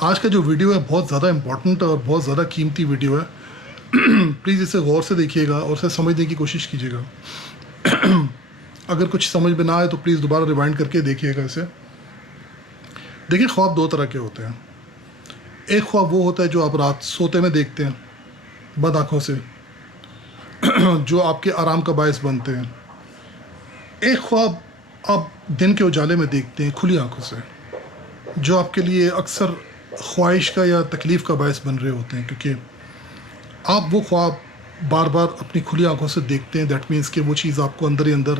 آج کا جو ویڈیو ہے بہت زیادہ امپورٹنٹ اور بہت زیادہ قیمتی ویڈیو ہے. پلیز اسے غور سے دیکھیے گا اور اسے سمجھنے کی کوشش کیجیے گا. اگر کچھ سمجھ میں نہ آئے تو پلیز دوبارہ ریوائنڈ کر کے دیکھیے گا اسے. دیکھیں، خواب دو طرح کے ہوتے ہیں. ایک خواب وہ ہوتا ہے جو آپ رات سوتے میں دیکھتے ہیں بند آنکھوں سے، جو آپ کے آرام کا باعث بنتے ہیں. ایک خواب آپ دن کے اجالے میں دیکھتے ہیں کھلی آنکھوں سے، جو آپ کے لیے اکثر خواہش کا یا تکلیف کا باعث بن رہے ہوتے ہیں، کیونکہ آپ وہ خواب بار بار اپنی کھلی آنکھوں سے دیکھتے ہیں. دیٹ مینس کہ وہ چیز آپ کو اندر ہی اندر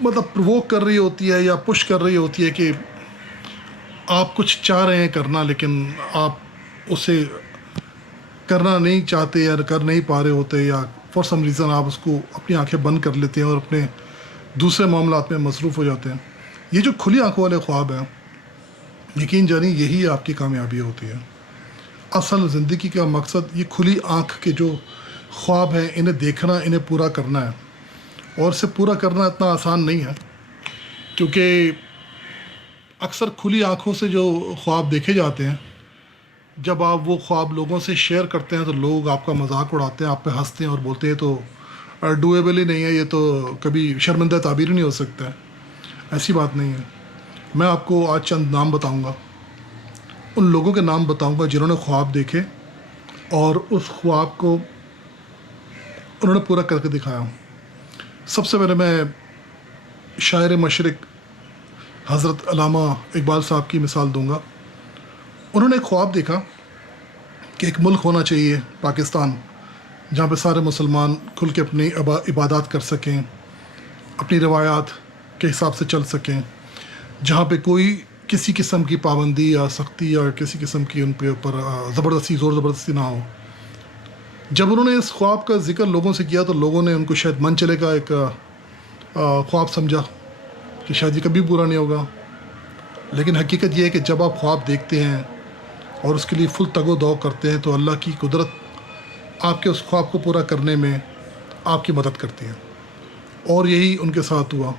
مطلب پرووک کر رہی ہوتی ہے یا پش کر رہی ہوتی ہے کہ آپ کچھ چاہ رہے ہیں کرنا، لیکن آپ اسے کرنا نہیں چاہتے یا کر نہیں پا رہے ہوتے، یا فار سم ریزن آپ اس کو اپنی آنکھیں بند کر لیتے ہیں اور اپنے دوسرے معاملات میں مصروف ہو جاتے ہیں. یہ جو کھلی آنکھوں والے خواب ہیں، یقین جانی یہی آپ کی کامیابی ہوتی ہے. اصل زندگی کا مقصد یہ کھلی آنکھ کے جو خواب ہیں انہیں دیکھنا، انہیں پورا کرنا ہے. اور اسے پورا کرنا اتنا آسان نہیں ہے، کیونکہ اکثر کھلی آنکھوں سے جو خواب دیکھے جاتے ہیں، جب آپ وہ خواب لوگوں سے شیئر کرتے ہیں تو لوگ آپ کا مذاق اڑاتے ہیں، آپ پہ ہنستے ہیں اور بولتے ہیں تو ڈویبل ہی نہیں ہے، یہ تو کبھی شرمندہ تعبیر ہی نہیں ہو سکتا ہے. ایسی بات نہیں ہے. میں آپ کو آج چند نام بتاؤں گا، ان لوگوں کے نام بتاؤں گا جنہوں نے خواب دیکھے اور اس خواب کو انہوں نے پورا کر کے دکھایا. سب سے پہلے میں شاعر مشرق حضرت علامہ اقبال صاحب کی مثال دوں گا. انہوں نے ایک خواب دیکھا کہ ایک ملک ہونا چاہیے، پاکستان، جہاں پہ سارے مسلمان کھل کے اپنی عبادات کر سکیں، اپنی روایات کے حساب سے چل سکیں، جہاں پہ کوئی کسی قسم کی پابندی یا سختی یا کسی قسم کی ان پہ اوپر زبردستی، زور زبردستی نہ ہو. جب انہوں نے اس خواب کا ذکر لوگوں سے کیا تو لوگوں نے ان کو شاید من چلے کا ایک خواب سمجھا کہ شاید یہ کبھی پورا نہیں ہوگا. لیکن حقیقت یہ ہے کہ جب آپ خواب دیکھتے ہیں اور اس کے لیے فل تگ و دو کرتے ہیں تو اللہ کی قدرت آپ کے اس خواب کو پورا کرنے میں آپ کی مدد کرتی ہے. اور یہی ان کے ساتھ ہوا.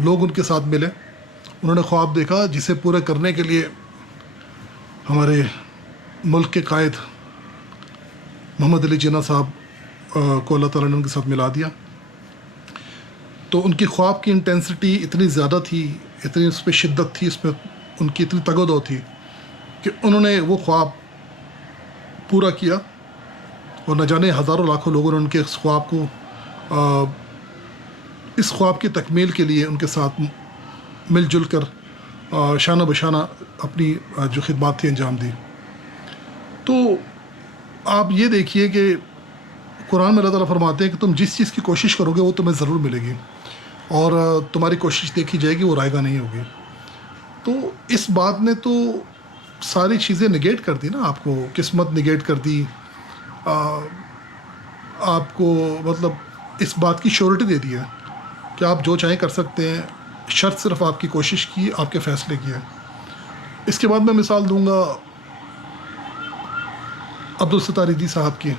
لوگ ان کے ساتھ ملے، انہوں نے خواب دیکھا جسے پورے کرنے کے لیے ہمارے ملک کے قائد محمد علی جناح صاحب کو اللہ تعالیٰ نے ان کے ساتھ ملا دیا. تو ان کی خواب کی انٹینسٹی اتنی زیادہ تھی، اتنی اس پہ شدت تھی، اس پہ ان کی اتنی تگ و دو تھی کہ انہوں نے وہ خواب پورا کیا. اور نہ جانے ہزاروں لاکھوں لوگوں نے ان کے اس خواب کو اس خواب کی تکمیل کے لیے ان کے ساتھ مل جل کر شانہ بشانہ اپنی جو خدمات تھی انجام دی. تو آپ یہ دیکھیے کہ قرآن میں اللہ تعالیٰ فرماتے ہیں کہ تم جس چیز کی کوشش کرو گے وہ تمہیں ضرور ملے گی، اور تمہاری کوشش دیکھی جائے گی، وہ رائگاں نہیں ہوگی. تو اس بات نے تو ساری چیزیں نگیٹ کر دی نا. آپ کو قسمت نگیٹ کر دی، آپ کو مطلب اس بات کی شیورٹی دے دی ہے کہ آپ جو چاہیں کر سکتے ہیں، شرط صرف آپ کی کوشش کی، آپ کے فیصلے کی ہے. اس کے بعد میں مثال دوں گا عبدالستار ایدھی صاحب کی.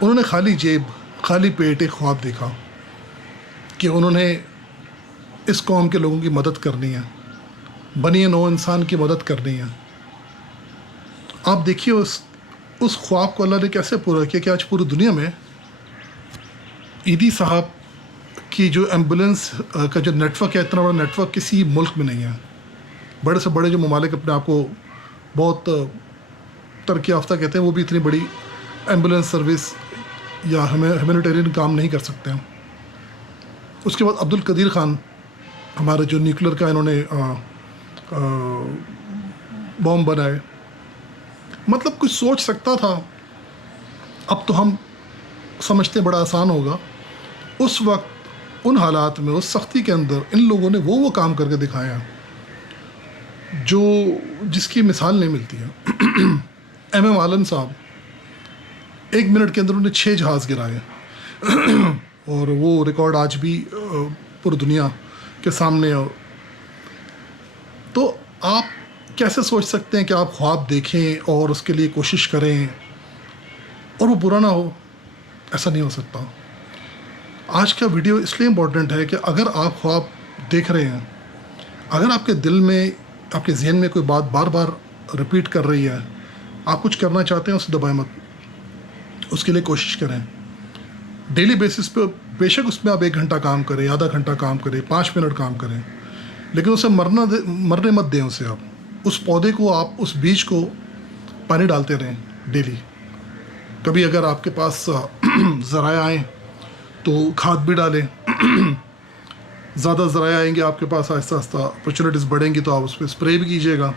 انہوں نے خالی جیب، خالی پیٹ ایک خواب دیکھا کہ انہوں نے اس قوم کے لوگوں کی مدد کرنی ہے، بنی نوع انسان کی مدد کرنی ہے. آپ دیکھیے اس خواب کو اللہ نے کیسے پورا کیا کہ آج پوری دنیا میں ایدھی صاحب کی جو ایمبولینس کا جو نیٹ ورک ہے، اتنا بڑا نیٹ ورک کسی ملک میں نہیں ہے. بڑے سے بڑے جو ممالک اپنے آپ کو بہت ترقی یافتہ کہتے ہیں، وہ بھی اتنی بڑی ایمبولینس سروس یا ہیومینیٹیرین کام نہیں کر سکتے ہیں. اس کے بعد عبدالقدیر خان، ہمارے جو نیوکلیر کا انہوں نے بوم بنائے. مطلب کچھ سوچ سکتا تھا. اب تو ہم سمجھتے بڑا آسان ہوگا. اس وقت ان حالات میں، اس سختی کے اندر ان لوگوں نے وہ کام کر کے دکھایا جس کی مثال نہیں ملتی ہے. ایم عالم صاحب 1 منٹ کے اندر انہوں نے 6 جہاز گرائے، اور وہ ریکارڈ آج بھی پوری دنیا کے سامنے ہے. تو آپ کیسے سوچ سکتے ہیں کہ آپ خواب دیکھیں اور اس کے لیے کوشش کریں اور وہ برا نہ ہو؟ ایسا نہیں ہو سکتا. آج کا ویڈیو اس لیے امپورٹنٹ ہے کہ اگر آپ خواب دیکھ رہے ہیں، اگر آپ کے دل میں, آپ کے ذہن میں کوئی بات بار بار رپیٹ کر رہی ہے, آپ کچھ کرنا چاہتے ہیں, اسے دبائیں مت, اس کے لیے کوشش کریں. ڈیلی بیسس پہ بے شک اس میں آپ 1 گھنٹہ کام کریں, آدھا گھنٹہ کام کریں, 5 منٹ کام کریں, لیکن اسے مرنے مت دیں. اسے آپ اس پودے کو, آپ اس بیج کو پانی ڈالتے رہیں ڈیلی. کبھی اگر آپ کے پاس ذرائع آئیں تو کھاد بھی ڈالیں. زیادہ ذرائع آئیں گے آپ کے پاس, آہستہ آہستہ اپرچونیٹیز بڑھیں گی, تو آپ اس پہ اسپرے بھی کیجیے گا.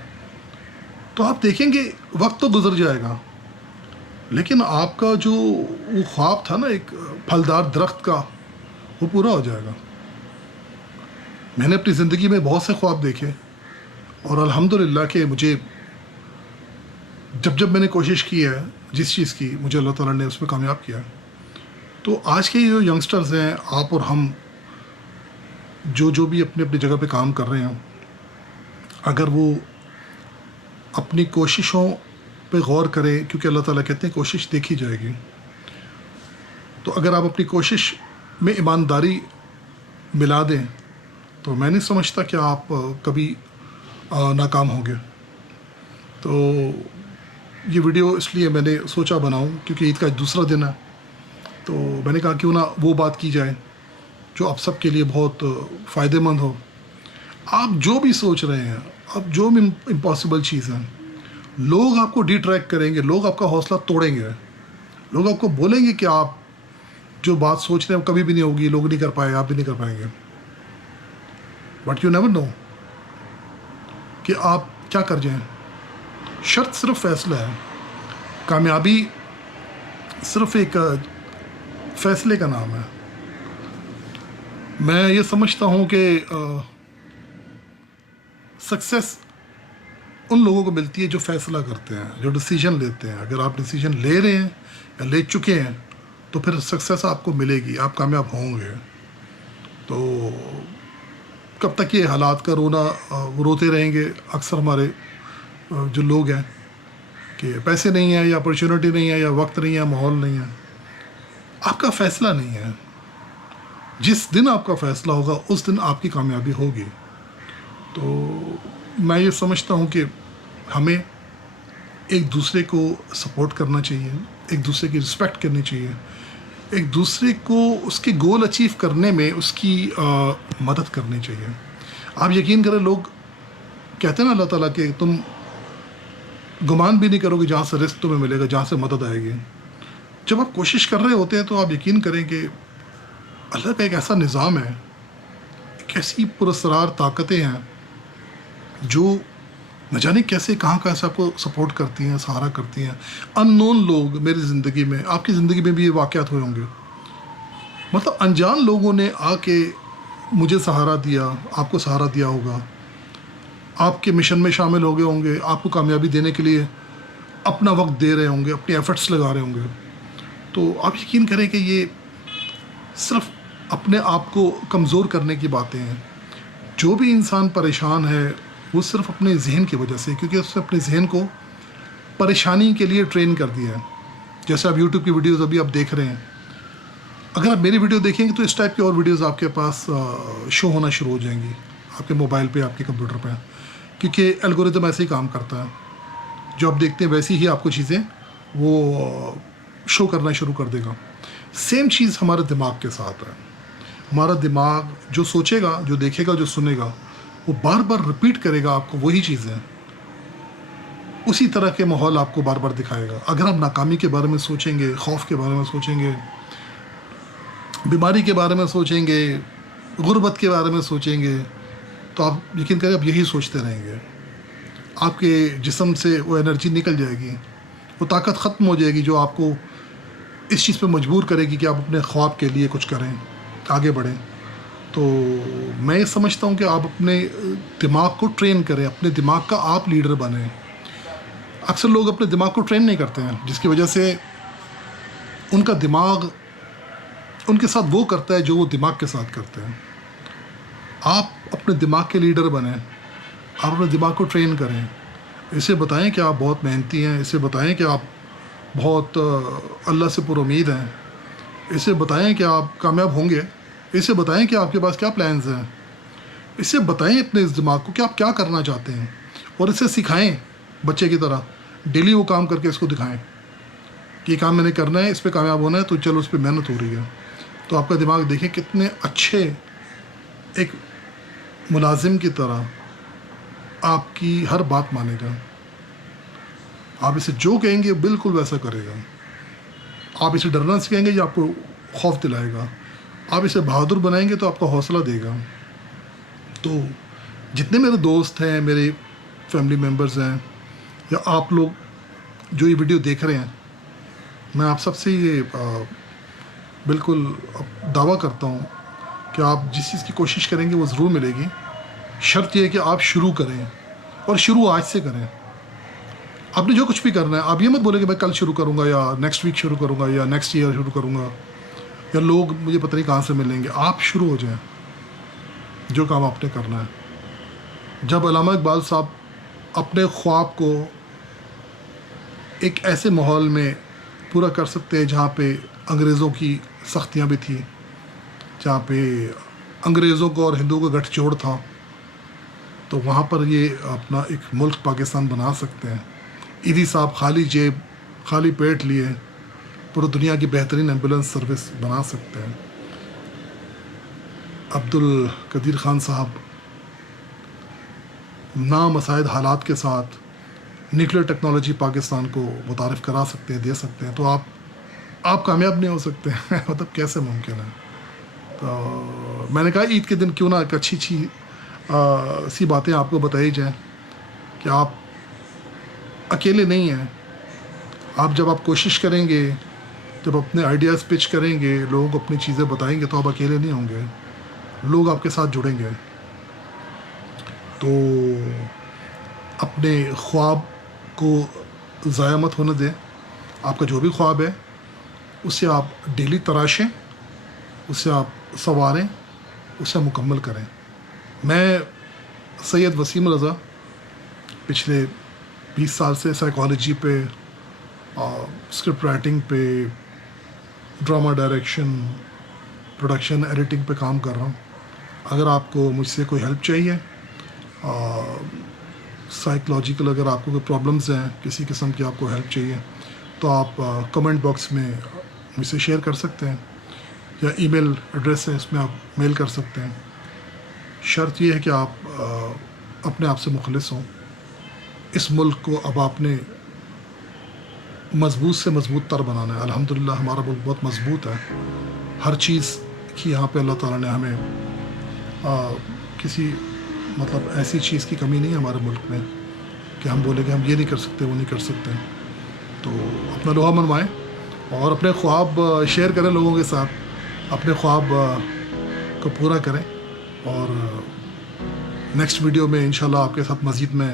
تو آپ دیکھیں گے وقت تو گزر جائے گا, لیکن آپ کا جو وہ خواب تھا نا ایک پھلدار درخت کا, وہ پورا ہو جائے گا. میں نے اپنی زندگی میں بہت سے خواب دیکھے, اور الحمدللہ کہ مجھے جب میں نے کوشش کی ہے جس چیز کی, مجھے اللہ تعالیٰ نے اس میں کامیاب کیا. تو آج کے جو ینگسٹرز ہیں, آپ اور ہم جو بھی اپنی اپنی جگہ پہ کام کر رہے ہیں, اگر وہ اپنی کوششوں پہ غور کریں, کیونکہ اللہ تعالیٰ کہتے ہیں کوشش دیکھی جائے گی, تو اگر آپ اپنی کوشش میں ایمانداری ملا دیں تو میں نہیں سمجھتا کہ آپ کبھی ناکام ہوں گے. تو یہ ویڈیو اس لیے میں نے سوچا بناؤں کیونکہ عید کا دوسرا دن ہے, تو میں نے کہا کیوں نہ وہ بات کی جائے جو آپ سب کے لیے بہت فائدہ مند ہو. آپ جو بھی سوچ رہے ہیں, آپ جو بھی امپاسبل چیز ہیں, لوگ آپ کو ڈی ٹریک کریں گے, لوگ آپ کا حوصلہ توڑیں گے, لوگ آپ کو بولیں گے کہ آپ جو بات سوچ رہے ہیں وہ کبھی بھی نہیں ہوگی, لوگ نہیں کر پائے, آپ بھی نہیں کر پائیں گے. بٹ یو نیور نو کہ آپ کیا کر جائیں. شرط صرف فیصلہ ہے, کامیابی صرف ایک فیصلے کا نام ہے. میں یہ سمجھتا ہوں کہ سکسیس ان لوگوں کو ملتی ہے جو فیصلہ کرتے ہیں, جو ڈیسیجن لیتے ہیں. اگر آپ ڈیسیجن لے رہے ہیں یا لے چکے ہیں تو پھر سکسیس آپ کو ملے گی, آپ کامیاب ہوں گے. تو کب تک یہ حالات کا رونا روتے رہیں گے اکثر ہمارے جو لوگ ہیں کہ پیسے نہیں ہیں, یا اپرچونیٹی نہیں ہے, یا وقت نہیں ہے, ماحول نہیں ہے. آپ کا فیصلہ نہیں ہے. جس دن آپ کا فیصلہ ہوگا اس دن آپ کی کامیابی ہوگی. تو میں یہ سمجھتا ہوں کہ ہمیں ایک دوسرے کو سپورٹ کرنا چاہیے, ایک دوسرے کی رسپیکٹ کرنی چاہیے, ایک دوسرے کو اس کے گول اچیو کرنے میں اس کی مدد کرنی چاہیے. آپ یقین کریں, لوگ کہتے ہیں نا اللہ تعالیٰ کہ تم گمان بھی نہیں کرو گے جہاں سے رزق تمہیں ملے گا, جہاں سے مدد آئے گی. جب آپ کوشش کر رہے ہوتے ہیں تو آپ یقین کریں کہ اللہ کا ایک ایسا نظام ہے, ایک ایسی پراسرار طاقتیں ہیں جو نہ جانے کیسے کہاں سے آپ کو سپورٹ کرتی ہیں, سہارا کرتی ہیں. ان نون لوگ میری زندگی میں, آپ کی زندگی میں بھی یہ واقعات ہوئے ہوں گے, مطلب انجان لوگوں نے آ کے مجھے سہارا دیا, آپ کو سہارا دیا ہوگا, آپ کے مشن میں شامل ہو گئے ہوں گے, آپ کو کامیابی دینے کے لیے اپنا وقت دے رہے ہوں گے, اپنے ایفرٹس لگا رہے ہوں گے. تو آپ یقین کریں کہ یہ صرف اپنے آپ کو کمزور کرنے کی باتیں ہیں. جو بھی انسان پریشان ہے وہ صرف اپنے ذہن کی وجہ سے, کیونکہ اس نے اپنے ذہن کو پریشانی کے لیے ٹرین کر دیا ہے. جیسے آپ یوٹیوب کی ویڈیوز ابھی آپ دیکھ رہے ہیں, اگر آپ میری ویڈیو دیکھیں گے تو اس ٹائپ کی اور ویڈیوز آپ کے پاس شو ہونا شروع ہو جائیں گی آپ کے موبائل پہ, آپ کے کمپیوٹر پہ, کیونکہ الگوریتم ایسے ہی کام کرتا ہے. جو آپ دیکھتے ہیں ویسی ہی آپ کو چیزیں وہ شو کرنا شروع کر دے گا. سیم چیز ہمارے دماغ کے ساتھ ہے. ہمارا دماغ جو سوچے گا, جو دیکھے گا, جو سنے گا, وہ بار بار رپیٹ کرے گا آپ کو وہی چیزیں, اسی طرح کے ماحول آپ کو بار بار دکھائے گا. اگر آپ ناکامی کے بارے میں سوچیں گے, خوف کے بارے میں سوچیں گے, بیماری کے بارے میں سوچیں گے, غربت کے بارے میں سوچیں گے, تو آپ یقین کریں آپ یہی سوچتے رہیں گے. آپ کے جسم سے وہ انرجی نکل جائے گی, وہ طاقت ختم ہو جائے گی جو آپ کو اس چیز پہ مجبور کرے گی کہ آپ اپنے خواب کے لیے کچھ کریں, آگے بڑھیں. تو میں یہ سمجھتا ہوں کہ آپ اپنے دماغ کو ٹرین کریں, اپنے دماغ کا آپ لیڈر بنیں. اکثر لوگ اپنے دماغ کو ٹرین نہیں کرتے ہیں, جس کی وجہ سے ان کا دماغ ان کے ساتھ وہ کرتا ہے جو وہ دماغ کے ساتھ کرتے ہیں. آپ اپنے دماغ کے لیڈر بنیں, آپ اپنے دماغ کو ٹرین کریں. اسے بتائیں کہ آپ بہت محنتی ہیں, اسے بتائیں کہ آپ بہت اللہ سے پر امید ہیں, اسے بتائیں کہ آپ کامیاب ہوں گے, اسے بتائیں کہ آپ کے پاس کیا پلانز ہیں, اسے بتائیں اپنے اس دماغ کو کہ آپ کیا کرنا چاہتے ہیں، اور اسے سکھائیں بچے کی طرح، ڈیلی وہ کام کر کے اس کو دکھائیں کہ یہ کام میں نے کرنا ہے، اس پہ کامیاب ہونا ہے، تو چلو اس پہ محنت ہو رہی ہے. تو آپ کا دماغ دیکھیں کتنے اچھے ایک ملازم کی طرح آپ کی ہر بات مانے گا. آپ اسے جو کہیں گے بالکل ویسا کرے گا. آپ اسے ڈرنا سکھائیں گے یہ آپ کو خوف دلائے گا. آپ اسے بہادر بنائیں گے تو آپ کو حوصلہ دے گا. تو جتنے میرے دوست ہیں، میرے فیملی ممبرز ہیں، یا آپ لوگ جو یہ ویڈیو دیکھ رہے ہیں، میں آپ سب سے یہ بالکل دعویٰ کرتا ہوں کہ آپ جس چیز کی کوشش کریں گے وہ ضرور ملے گی. شرط یہ ہے کہ آپ شروع کریں، اور شروع آج سے کریں. آپ نے جو کچھ بھی کرنا ہے، آپ یہ مت بولیں کہ میں کل شروع کروں گا، یا نیکسٹ ویک شروع کروں گا، یا نیکسٹ ایئر شروع کروں گا، یا لوگ مجھے پتہ نہیں کہاں سے ملیں گے. آپ شروع ہو جائیں جو کام آپ نے کرنا ہے. جب علامہ اقبال صاحب اپنے خواب کو ایک ایسے ماحول میں پورا کر سکتے ہیں جہاں پہ انگریزوں کی سختیاں بھی تھیں، جہاں پہ انگریزوں کو اور ہندوؤں کا گٹھ جوڑ تھا، تو وہاں پر یہ اپنا ایک ملک پاکستان بنا سکتے ہیں. ایدھی صاحب خالی جیب خالی پیٹ لیے پورے دنیا کی بہترین ایمبولینس سروس بنا سکتے ہیں. عبد القدیر خان صاحب نامساعد حالات کے ساتھ نیوکلیر ٹیکنالوجی پاکستان کو متعارف کرا سکتے ہیں، دے سکتے ہیں. تو آپ کامیاب نہیں ہو سکتے مطلب کیسے ممکن ہے؟ تو میں نے کہا عید کے دن کیوں نہ ایک اچھی سی باتیں آپ کو بتائی جائیں کہ آپ اکیلے نہیں ہیں. جب آپ کوشش کریں گے، جب اپنے آئیڈیاز پچ کریں گے، لوگوں کو اپنی چیزیں بتائیں گے، تو آپ اکیلے نہیں ہوں گے. لوگ آپ کے ساتھ جڑیں گے. تو اپنے خواب کو ضائع مت ہونے دیں. آپ کا جو بھی خواب ہے اسے آپ ڈیلی تراشیں، اسے آپ سنواریں، اسے مکمل کریں. میں سید وسیم رضا پچھلے 20 سال سے سائیکالوجی پہ، اسکرپٹ رائٹنگ پہ، ڈرامہ ڈائریکشن، پروڈکشن، ایڈیٹنگ پہ کام کر رہا ہوں. اگر آپ کو مجھ سے کوئی ہیلپ چاہیے، سائیکلوجیکل اگر آپ کو کوئی پرابلمز ہیں، کسی قسم کی آپ کو ہیلپ چاہیے، تو آپ کمنٹ باکس میں مجھ سے شیئر کر سکتے ہیں، یا ای میل ایڈریس ہے اس میں آپ میل کر سکتے ہیں. شرط یہ ہے کہ آپ اپنے آپ سے مخلص ہوں. اس ملک کو اب آپ نے مضبوط سے مضبوط تر بنانا ہے. الحمدللہ ہمارا ملک بہت مضبوط ہے. ہر چیز کی یہاں پہ اللہ تعالیٰ نے ہمیں کسی مطلب ایسی چیز کی کمی نہیں ہے ہمارے ملک میں کہ ہم بولیں کہ ہم یہ نہیں کر سکتے، وہ نہیں کر سکتے. تو اپنا لوہا منوائیں اور اپنے خواب شیئر کریں لوگوں کے ساتھ. اپنے خواب کو پورا کریں. اور نیکسٹ ویڈیو میں انشاءاللہ آپ کے ساتھ مزید میں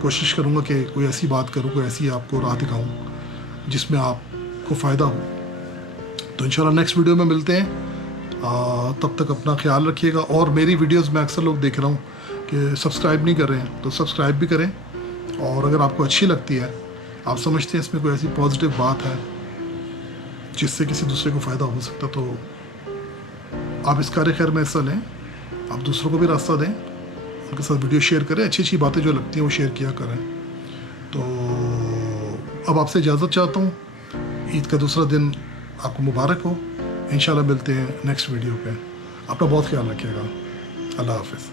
کوشش کروں گا کہ کوئی ایسی بات کروں، کوئی ایسی آپ کو راہ دکھاؤں جس میں آپ کو فائدہ ہو. تو انشاءاللہ نیکسٹ ویڈیو میں ملتے ہیں. تب تک اپنا خیال رکھیے گا. اور میری ویڈیوز میں اکثر لوگ دیکھ رہا ہوں کہ سبسکرائب نہیں کر رہے ہیں، تو سبسکرائب بھی کریں. اور اگر آپ کو اچھی لگتی ہے، آپ سمجھتے ہیں اس میں کوئی ایسی پازیٹیو بات ہے جس سے کسی دوسرے کو فائدہ ہو سکتا، تو آپ اس کار خیر میں حصہ لیں. آپ دوسروں کو بھی راستہ دیں، ان کے ساتھ ویڈیو شیئر کریں. اچھی اچھی باتیں جو لگتی ہیں وہ شیئر کیا کریں. تو اب آپ سے اجازت چاہتا ہوں. عید کا دوسرا دن آپ کو مبارک ہو. انشاءاللہ ملتے ہیں نیکسٹ ویڈیو پہ. اپنا بہت خیال رکھیے گا. اللہ حافظ.